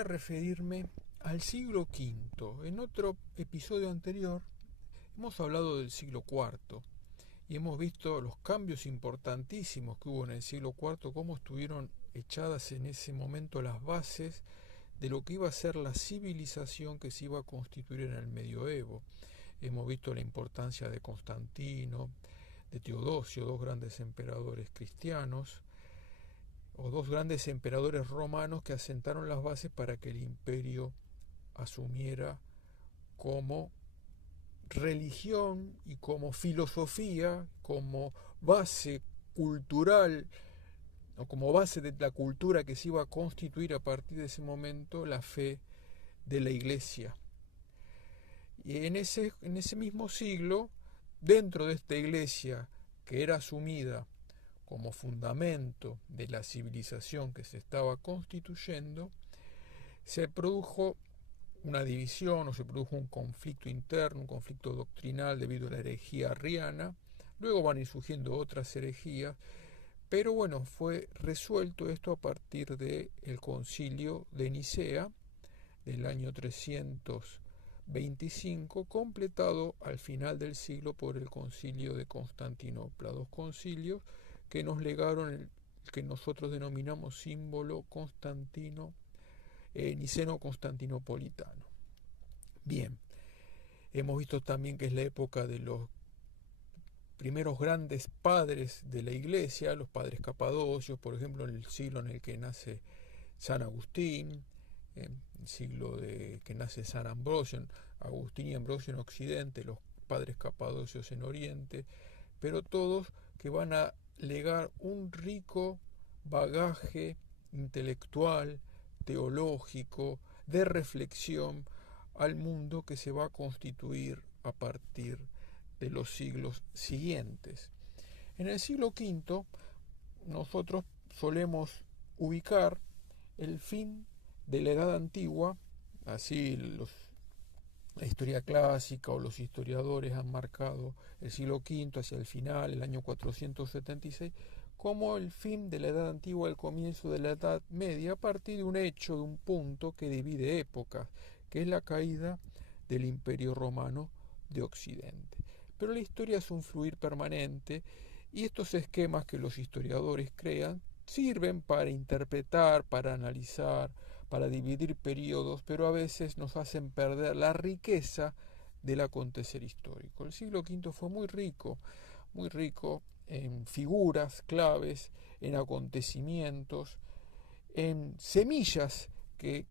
a referirme al siglo V. En otro episodio anterior hemos hablado del siglo IV y hemos visto los cambios importantísimos que hubo en el siglo IV, cómo estuvieron echadas en ese momento las bases de lo que iba a ser la civilización que se iba a constituir en el medioevo. Hemos visto la importancia de Constantino, de Teodosio, dos grandes emperadores cristianos, o dos grandes emperadores romanos que asentaron las bases para que el imperio asumiera como religión y como filosofía, como base cultural o como base de la cultura que se iba a constituir a partir de ese momento la fe de la iglesia. Y en ese mismo siglo, dentro de esta iglesia que era asumida como fundamento de la civilización que se estaba constituyendo, se produjo una división o se produjo un conflicto interno, un conflicto doctrinal debido a la herejía arriana. Luego van a ir surgiendo otras herejías, pero bueno, fue resuelto esto a partir del concilio de Nicea del año 325, completado al final del siglo por el concilio de Constantinopla. Dos concilios que nos legaron el que nosotros denominamos símbolo niceno-constantinopolitano. Bien, hemos visto también que es la época de los primeros grandes padres de la iglesia, los padres capadocios, por ejemplo, en el siglo en el que nace San Agustín, en el siglo de que nace San Ambrosio, Agustín y Ambrosio en Occidente, los padres capadocios en Oriente, pero todos que van a legar un rico bagaje intelectual, teológico, de reflexión al mundo que se va a constituir a partir de los siglos siguientes. En el siglo V nosotros solemos ubicar el fin de la Edad Antigua, así la historia clásica o los historiadores han marcado el siglo V hacia el final, el año 476, como el fin de la Edad Antigua, el comienzo de la Edad Media, a partir de un hecho, de un punto que divide épocas, que es la caída del Imperio Romano de Occidente. Pero la historia es un fluir permanente y estos esquemas que los historiadores crean sirven para interpretar, para analizar, para dividir periodos, pero a veces nos hacen perder la riqueza del acontecer histórico. El siglo V fue muy rico en figuras claves, en acontecimientos, en semillas que